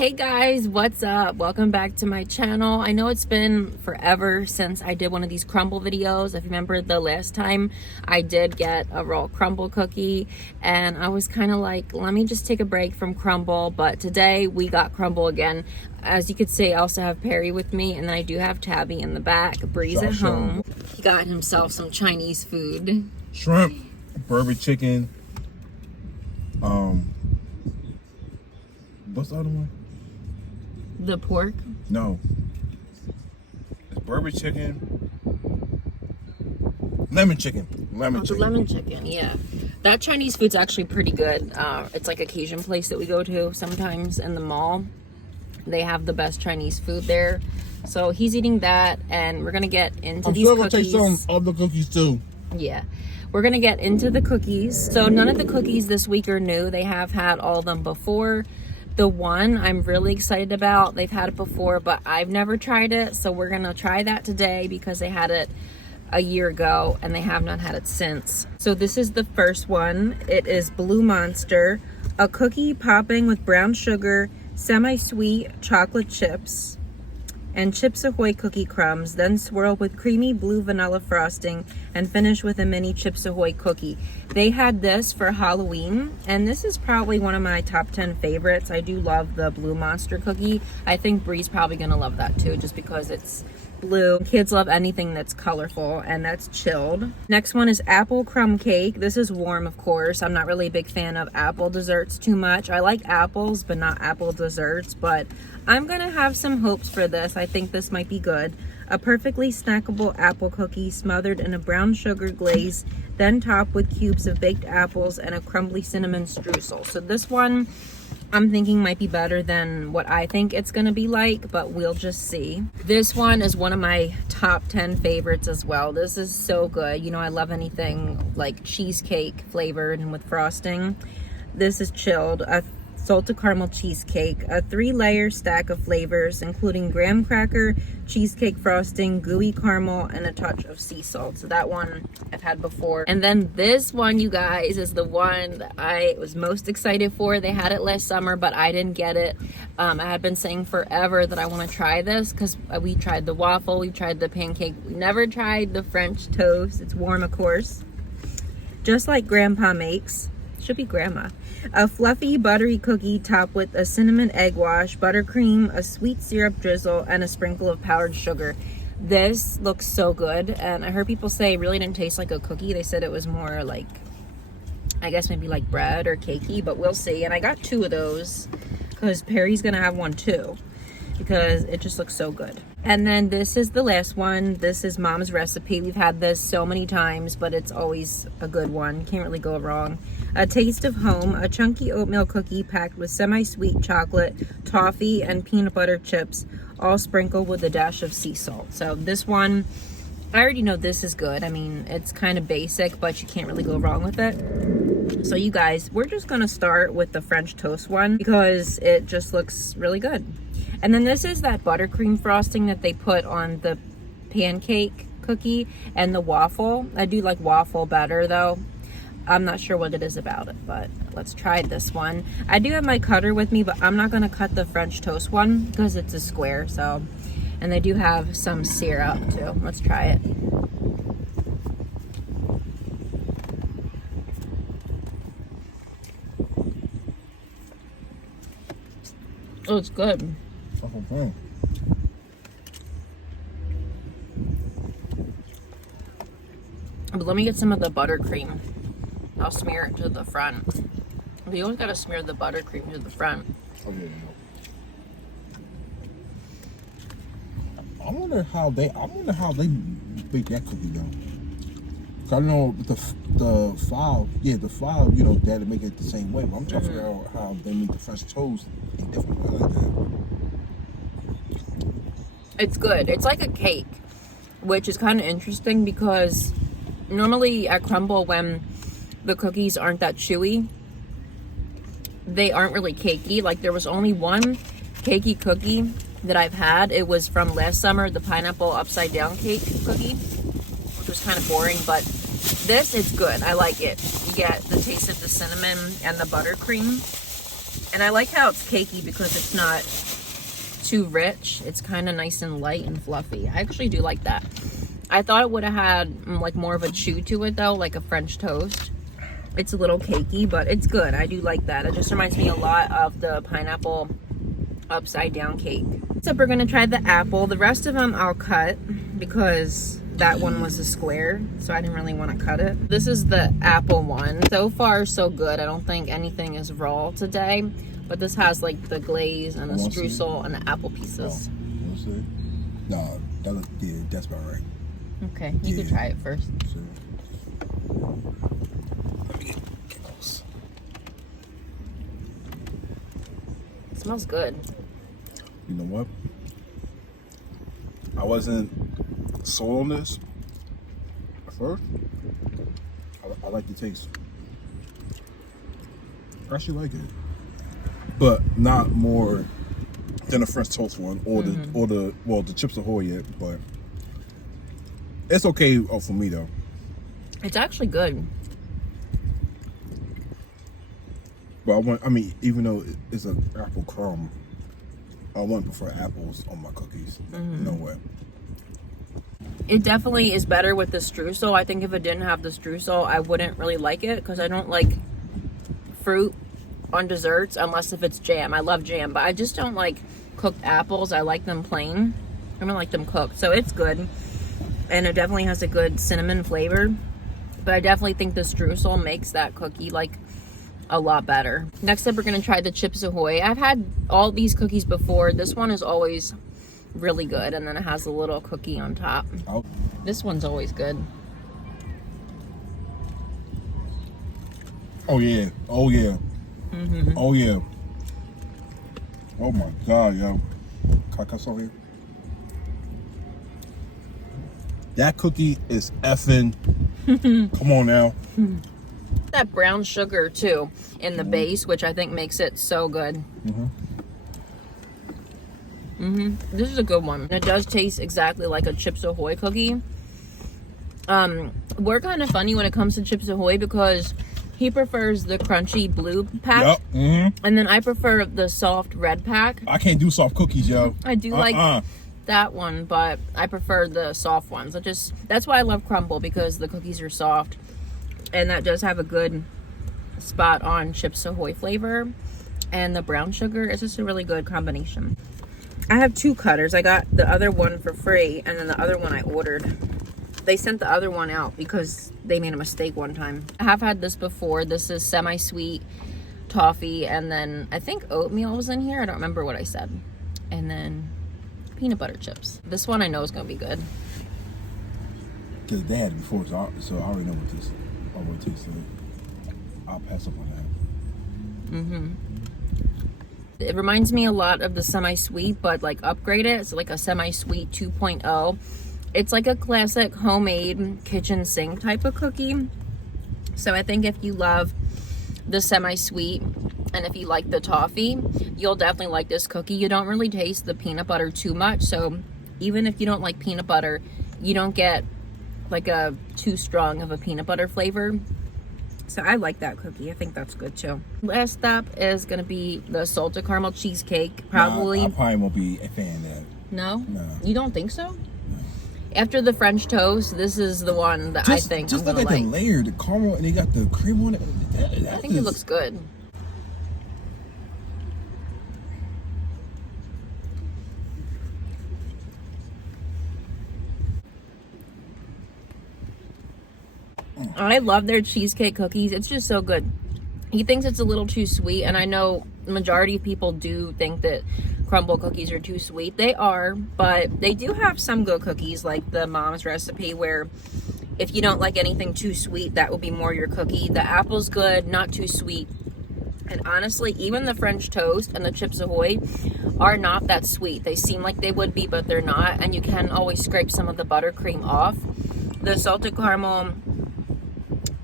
Hey guys, what's up? Welcome back to my channel. I know it's been forever since I did one of these Crumbl videos. If you remember the last time I did get a raw Crumbl cookie, and I was kind of like, let me just take a break from Crumbl. But today we got Crumbl again. As you could see, I also have Perry with me, and then I do have Tabby in the back. Bree's at home. He got himself some Chinese food. Shrimp, burger chicken, what's the other one? The pork? No. It's burger chicken. Lemon chicken. Lemon chicken. The lemon chicken, yeah. That Chinese food's actually pretty good. It's like a Cajun place that we go to sometimes in the mall. They have the best Chinese food there. So he's eating that, and we're gonna get into these cookies. I'm still gonna taste some of the cookies too. Yeah. We're gonna get into the cookies. So none of the cookies this week are new. They have had all of them before. The one I'm really excited about, they've had it before, but I've never tried it. So we're gonna try that today because they had it a year ago and they have not had it since. So this is the first one. It is Blue Monster, a cookie popping with brown sugar, semi-sweet chocolate chips, and Chips Ahoy cookie crumbs, then swirl with creamy blue vanilla frosting and finish with a mini Chips Ahoy cookie. They had this for Halloween, and this is probably one of my top 10 favorites. I do love the Blue Monster cookie. I think Bree's probably gonna love that too, just because it's blue. Kids love anything that's colorful, and that's chilled. Next one is apple crumb cake. This is warm, of course. I'm not really a big fan of apple desserts too much. I like apples, but not apple desserts, but I'm gonna have some hopes for this. I think this might be good. A perfectly snackable apple cookie smothered in a brown sugar glaze, then topped with cubes of baked apples and a crumbly cinnamon streusel. So this one I'm thinking might be better than what I think it's gonna be like, but we'll just see. This one is one of my top 10 favorites as well. This is so good. You know, I love anything like cheesecake flavored and with frosting. This is chilled. A salted caramel cheesecake, a 3-layer stack of flavors, including graham cracker, cheesecake frosting, gooey caramel, and a touch of sea salt. So that one I've had before. And then this one, you guys, is the one that I was most excited for. They had it last summer, but I didn't get it. I had been saying forever that I want to try this because we tried the waffle, we tried the pancake, we never tried the French toast. It's warm, of course, just like Grandpa makes. Should be Grandma. A fluffy buttery cookie topped with a cinnamon egg wash, buttercream, a sweet syrup drizzle, and a sprinkle of powdered sugar. This looks so good, and I heard people say it really didn't taste like a cookie. They said it was more like, I guess maybe like bread or cakey, but we'll see. And I got 2 of those because Perry's gonna have one too, because it just looks so good. And then this is the last one. This is Mom's recipe. We've had this so many times, but it's always a good one. Can't really go wrong. A taste of home, a chunky oatmeal cookie packed with semi-sweet chocolate, toffee, and peanut butter chips, all sprinkled with a dash of sea salt. So this one, I already know this is good. I mean, it's kind of basic, but you can't really go wrong with it. So you guys, we're just gonna start with the French toast one because it just looks really good. And then this is that buttercream frosting that they put on the pancake cookie and the waffle. I do like waffle better though. I'm not sure what it is about it, but let's try this one. I do have my cutter with me, but I'm not gonna cut the French toast one because it's a square, so. And they do have some syrup too. Let's try it. Oh, it's good. Okay. But let me get some of the buttercream. I'll smear it to the front. You always gotta smear the buttercream to the front. Okay. I wonder how they bake that cookie though. 'Cause I know the Fahs, the Fahs, you know, Daddy make it the same way. But I'm trying to figure out how they make the French toast a different way like that. It's good. It's like a cake, which is kind of interesting because normally at Crumbl, when the cookies aren't that chewy, they aren't really cakey. Like there was only one cakey cookie that I've had. It was from last summer, the pineapple upside down cake cookie, which was kind of boring, but this, it's good. I like it. You get the taste of the cinnamon and the buttercream. And I like how it's cakey because it's not too rich. It's kind of nice and light and fluffy. I actually do like that. I thought it would have had like more of a chew to it though, like a French toast. It's a little cakey, but it's good. I do like that. It just reminds me a lot of the pineapple upside down cake. So we're gonna try the apple. The rest of them I'll cut because that one was a square, so I didn't really want to cut it. This is the apple one. So far, so good. I don't think anything is raw today, but this has like the glaze and the streusel and the apple pieces. Oh, no, that's about right. Okay, you can try it first. Let me get close. It smells good. You know what? I wasn't sold on this at first. I like the taste. I actually like it, but not more than a French toast one or the Chips Ahoy yet. But it's okay for me though. It's actually good. But even though it's an apple crumb, I wouldn't prefer apples on my cookies. No way. It definitely is better with the streusel. I think if it didn't have the streusel, I wouldn't really like it because I don't like fruit on desserts unless if it's jam. I love jam, but I just don't like cooked apples. I like them plain. I don't like them cooked. So it's good. And it definitely has a good cinnamon flavor. But I definitely think the streusel makes that cookie like a lot better. Next up, we're gonna try the Chips Ahoy. I've had all these cookies before. This one is always really good, and then it has a little cookie on top. Oh. This one's always good. Oh yeah. Oh yeah. Oh yeah. Oh my God, yo. Can I cut some here? That cookie is effing. Come on now. That brown sugar too in the base, which I think makes it so good. This is a good one. It does taste exactly like a Chips Ahoy cookie. We're kind of funny when it comes to Chips Ahoy because he prefers the crunchy blue pack, and then I prefer the soft red pack. I can't do soft cookies, yo. I do like that one, but I prefer the soft ones. That's why I love Crumbl, because the cookies are soft, and that does have a good spot on Chips Ahoy flavor, and the brown sugar is just a really good combination. I have two cutters. I got the other one for free, and then the other one I ordered. They sent the other one out because they made a mistake one time. I have had this before. This is semi-sweet toffee, and then I think oatmeal was in here. I don't remember what I said. And then peanut butter chips. This one I know is gonna be good. Because they had it before, so I already know what this tastes like. I'll pass up on that. It reminds me a lot of the semi-sweet, but like upgrade it. It's like a semi-sweet 2.0. It's like a classic homemade kitchen sink type of cookie. So I think if you love the semi-sweet and if you like the toffee, you'll definitely like this cookie. You don't really taste the peanut butter too much. So even if you don't like peanut butter, you don't get like a too strong of a peanut butter flavor. So I like that cookie. I think that's good too. Last stop is gonna be the salted caramel cheesecake. Probably. I probably won't be a fan of that. No? No. You don't think so? No. After the French toast, this is the one that I think I'm gonna like. Just look at the layer, the caramel, and they got the cream on it. I think it looks good. I love their cheesecake cookies. It's just so good. He thinks it's a little too sweet, and I know the majority of people do think that Crumbl cookies are too sweet. They are, but they do have some good cookies, like the mom's recipe, where if you don't like anything too sweet, that will be more your cookie. The apple's good, not too sweet. And honestly, even the French toast and the Chips Ahoy are not that sweet. They seem like they would be, but they're not. And you can always scrape some of the buttercream off. The salted caramel,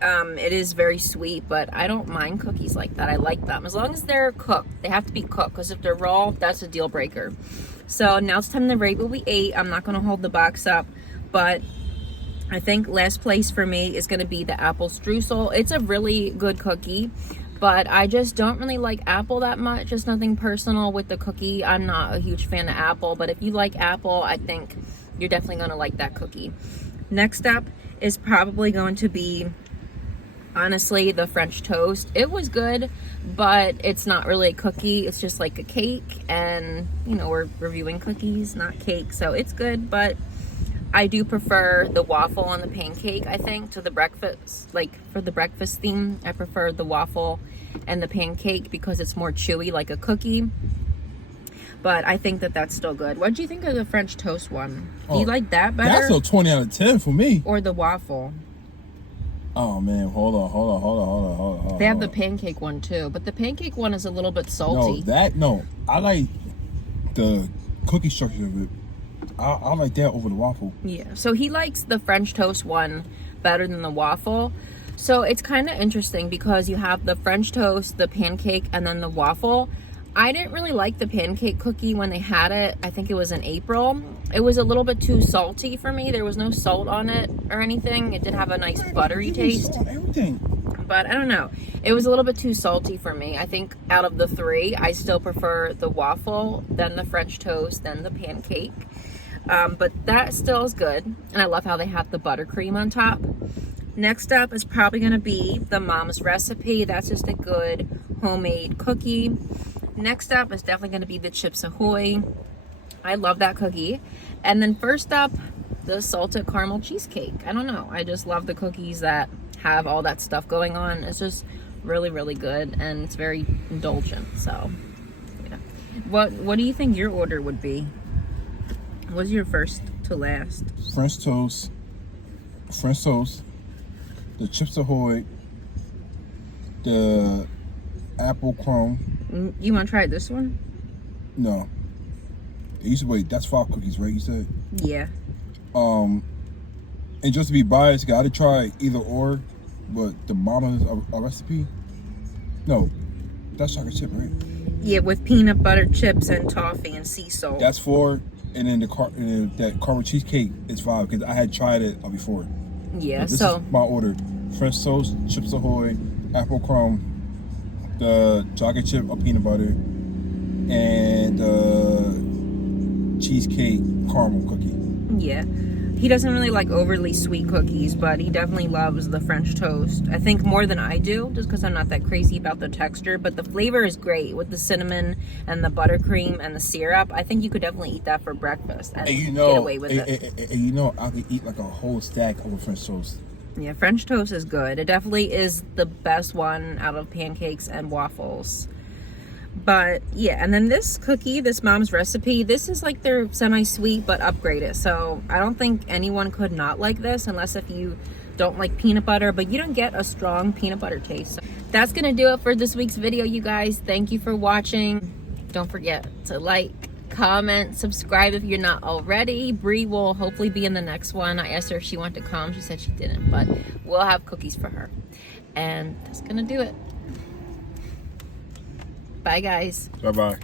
it is very sweet, but I don't mind cookies like that. I like them as long as they're cooked. They have to be cooked, because if they're raw, that's a deal breaker. So now it's time to rate what we ate. I'm not going to hold the box up, but I think last place for me is going to be the apple streusel. It's a really good cookie, But I just don't really like apple that much. Just nothing personal with the cookie. I'm not a huge fan of apple, but if you like apple, I think you're definitely going to like that cookie. Next up is probably going to be, honestly, the French toast. It was good, but it's not really a cookie. It's just like a cake, and you know, we're reviewing cookies, not cake, so it's good, but I do prefer the waffle and the pancake, I think, to the breakfast. Like, for the breakfast theme, I prefer the waffle and the pancake because it's more chewy, like a cookie. But I think that that's still good. What do you think of the French toast one? Do you like that better? That's a 20 out of 10 for me. Or the waffle? Oh, man. Hold on. They have the pancake one, too. But the pancake one is a little bit salty. No. I like the cookie structure of it. I like that over the waffle. Yeah, so he likes the French toast one better than the waffle. So it's kind of interesting because you have the French toast, the pancake, and then the waffle. I didn't really like the pancake cookie when they had it. I think it was in April. It was a little bit too salty for me. There was no salt on it or anything. It did have a nice buttery taste. Everything. But I don't know. It was a little bit too salty for me. I think out of the three, I still prefer the waffle, then the French toast, then the pancake. But that still is good. And I love how they have the buttercream on top. Next up is probably going to be the Mom's Recipe. That's just a good homemade cookie. Next up is definitely going to be the Chips Ahoy. I love that cookie. And then first up, the salted caramel cheesecake. I don't know. I just love the cookies that have all that stuff going on. It's just really, really good. And it's very indulgent. So, yeah. What do you think your order would be? What's your first to last? French toast, the Chips Ahoy, the apple crumb. You want to try this one? No. Wait, that's 5 cookies, right? You said? Yeah. And just to be biased, gotta try either or, but the Mama's a recipe. No, that's chocolate chip, right? Yeah, with peanut butter chips and toffee and sea salt. That's 4. And then that caramel cheesecake is 5 because I had tried it before. Yeah, This so is my order: French toast, Chips Ahoy, apple crumb, the chocolate chip or peanut butter, and cheesecake caramel cookie. yeah. He doesn't really like overly sweet cookies, but he definitely loves the French toast. I think more than I do, just because I'm not that crazy about the texture. But the flavor is great with the cinnamon and the buttercream and the syrup. I think you could definitely eat that for breakfast and get away with it. And you know, I could eat like a whole stack of a French toast. Yeah, French toast is good. It definitely is the best one out of pancakes and waffles. But yeah, and then this cookie, this Mom's Recipe, this is like their semi-sweet but upgraded. So I don't think anyone could not like this unless if you don't like peanut butter, but you don't get a strong peanut butter taste. So that's gonna do it for this week's video, you guys. Thank you for watching. Don't forget to like, comment, subscribe if you're not already. Bree will hopefully be in the next one. I asked her if she wanted to come. She said she didn't, but we'll have cookies for her. And that's gonna do it. Bye, guys. Bye-bye.